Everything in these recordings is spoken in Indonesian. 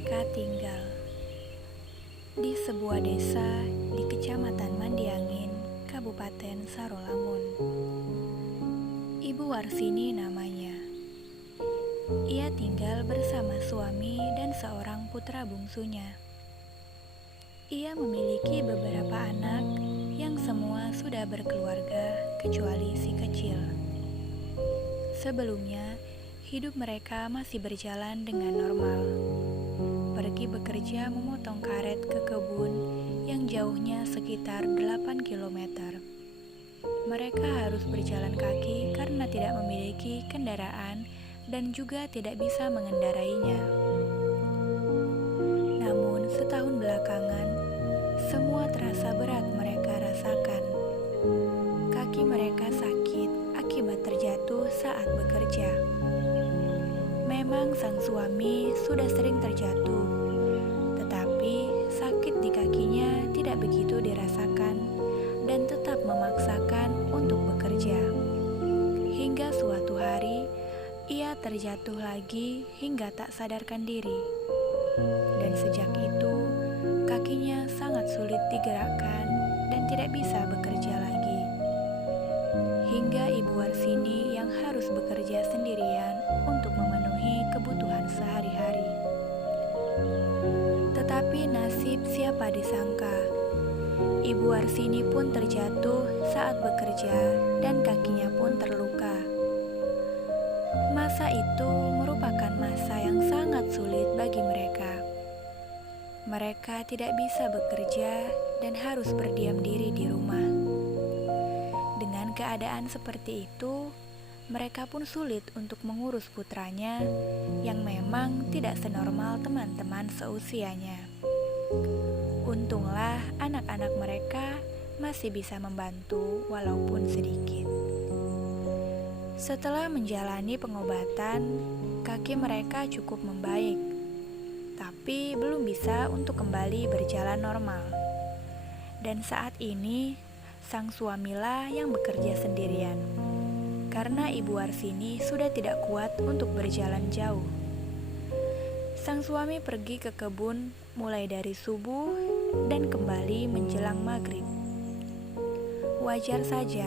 mereka tinggal di sebuah desa di Kecamatan Mandiangin, Kabupaten Sarolangun. Ibu Warsini namanya. Ia tinggal bersama suami dan seorang putra bungsunya. Ia memiliki beberapa anak yang semua sudah berkeluarga kecuali si kecil. Sebelumnya, hidup mereka masih berjalan dengan normal. Pergi bekerja memotong karet ke kebun yang jauhnya sekitar 8 kilometer. Mereka harus berjalan kaki karena tidak memiliki kendaraan dan juga tidak bisa mengendarainya. Namun setahun belakangan, semua terasa berat mereka rasakan. Kaki mereka sakit akibat terjatuh saat bekerja. Memang sang suami sudah sering terjatuh, tetapi sakit di kakinya tidak begitu dirasakan dan tetap memaksakan untuk bekerja. Hingga suatu hari, ia terjatuh lagi hingga tak sadarkan diri. Dan sejak itu, kakinya sangat sulit digerakkan dan tidak bisa bekerja lagi. Hingga Ibu Warsini yang harus bekerja sendirian untuk memenuhi kebutuhan sehari-hari. Tetapi nasib siapa disangka, Ibu Warsini pun terjatuh saat bekerja dan kakinya pun terluka. Masa itu merupakan masa yang sangat sulit bagi mereka. Mereka tidak bisa bekerja dan harus berdiam diri di rumah. Dengan keadaan seperti itu, mereka pun sulit untuk mengurus putranya yang memang tidak senormal teman-teman seusianya. Untunglah anak-anak mereka masih bisa membantu walaupun sedikit. Setelah menjalani pengobatan, kaki mereka cukup membaik, tapi belum bisa untuk kembali berjalan normal. Dan saat ini, sang suamilah yang bekerja sendirian, karena Ibu Warsini sudah tidak kuat untuk berjalan jauh. Sang suami pergi ke kebun mulai dari subuh dan kembali menjelang maghrib. Wajar saja,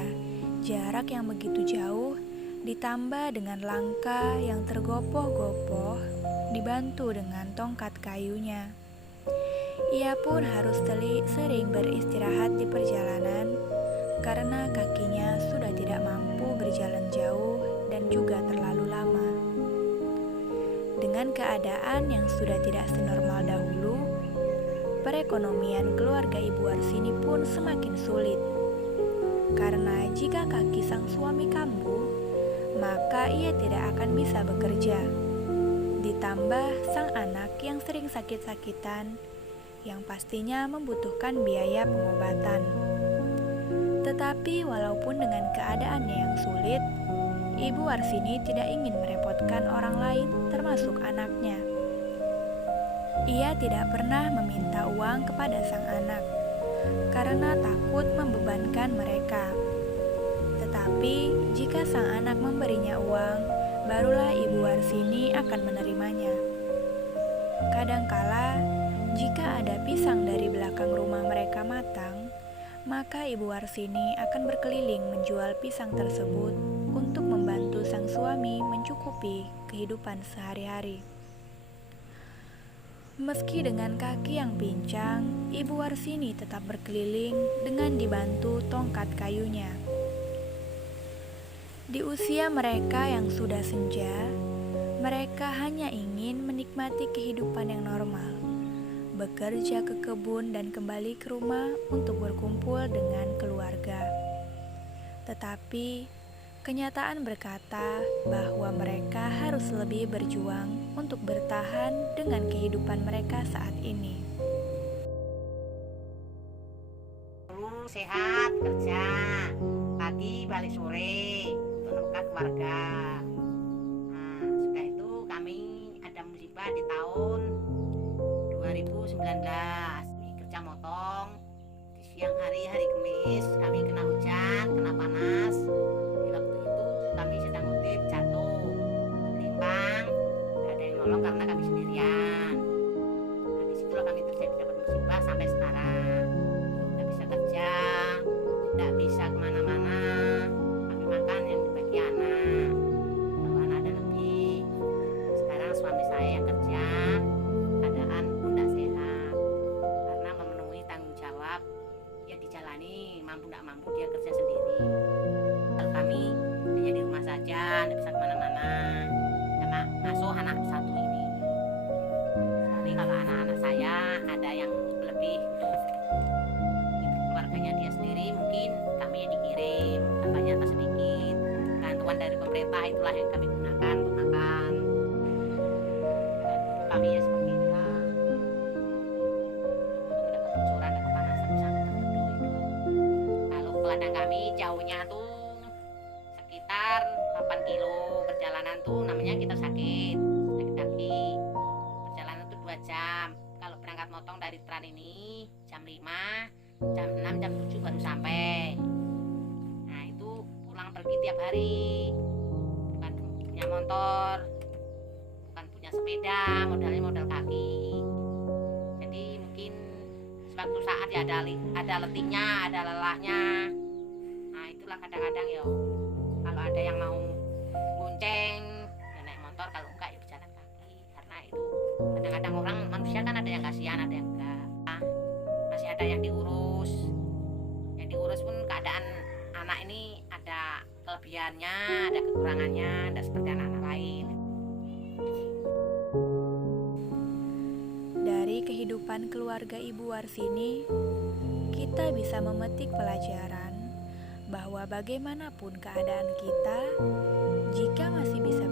jarak yang begitu jauh ditambah dengan langkah yang tergopoh-gopoh dibantu dengan tongkat kayunya. Ia pun harus sering beristirahat di perjalanan karena kakinya sudah tidak mampu berjalan jauh dan juga terlalu lama. Dengan keadaan yang sudah tidak senormal dahulu, perekonomian keluarga Ibu Warsini pun semakin sulit. Karena jika kaki sang suami kambuh, maka ia tidak akan bisa bekerja. Ditambah sang anak yang sering sakit-sakitan, yang pastinya membutuhkan biaya pengobatan. Tetapi walaupun dengan keadaannya yang sulit, Ibu Warsini tidak ingin merepotkan orang lain termasuk anaknya. Ia tidak pernah meminta uang kepada sang anak, karena takut membebankan mereka. Tetapi jika sang anak memberinya uang, barulah Ibu Warsini akan menerimanya. Kadangkala, jika ada pisang dari belakang rumah mereka matang, maka Ibu Warsini akan berkeliling menjual pisang tersebut untuk membantu sang suami mencukupi kehidupan sehari-hari. Meski dengan kaki yang pincang, Ibu Warsini tetap berkeliling dengan dibantu tongkat kayunya. Di usia mereka yang sudah senja, mereka hanya ingin menikmati kehidupan yang normal, bekerja ke kebun dan kembali ke rumah untuk berkumpul dengan keluarga. Tetapi, kenyataan berkata bahwa mereka harus lebih berjuang untuk bertahan dengan kehidupan mereka saat ini. Sehat, kerja, pagi balik sore untuk nafkah keluarga. Nah, sudah itu kami ada musibah di tahun 2019. Kami kerja motong di siang hari Kamis, kami kena hujan, kena panas. Di waktu itu kami sedang ngutip jatuh, timbang, gak ada yang nolong karena kami sendirian. itulah yang kami gunakan untuk makan. Dan kami ya seperti inilah. Untuk tidak kebocoran dan kepanasan bisa terteduh itu. Kalau ke ladang kami jauhnya tuh sekitar 8 kilo. Perjalanan tuh namanya kita sakit kaki. Perjalanan tuh 2 jam. Kalau berangkat motong dari Tran ini jam 5, jam 6, jam 7 baru sampai. Nah itu pulang pergi tiap hari, bukan punya motor, bukan punya sepeda, modalnya modal kaki. Jadi mungkin suatu saat ya ada letihnya, ada lelahnya. Nah itulah kadang-kadang ya kalau ada yang mau gonceng ya naik motor, kalau enggak ya berjalan kaki. Karena itu kadang-kadang orang manusia kan ada yang kasihan, ada yang enggak, masih ada yang diurus pun keadaan anak ini ada kelebihannya, ada kekurangannya, tidak seperti anak-anak lain. Dari kehidupan keluarga Ibu Warsini, kita bisa memetik pelajaran bahwa bagaimanapun keadaan kita, jika masih bisa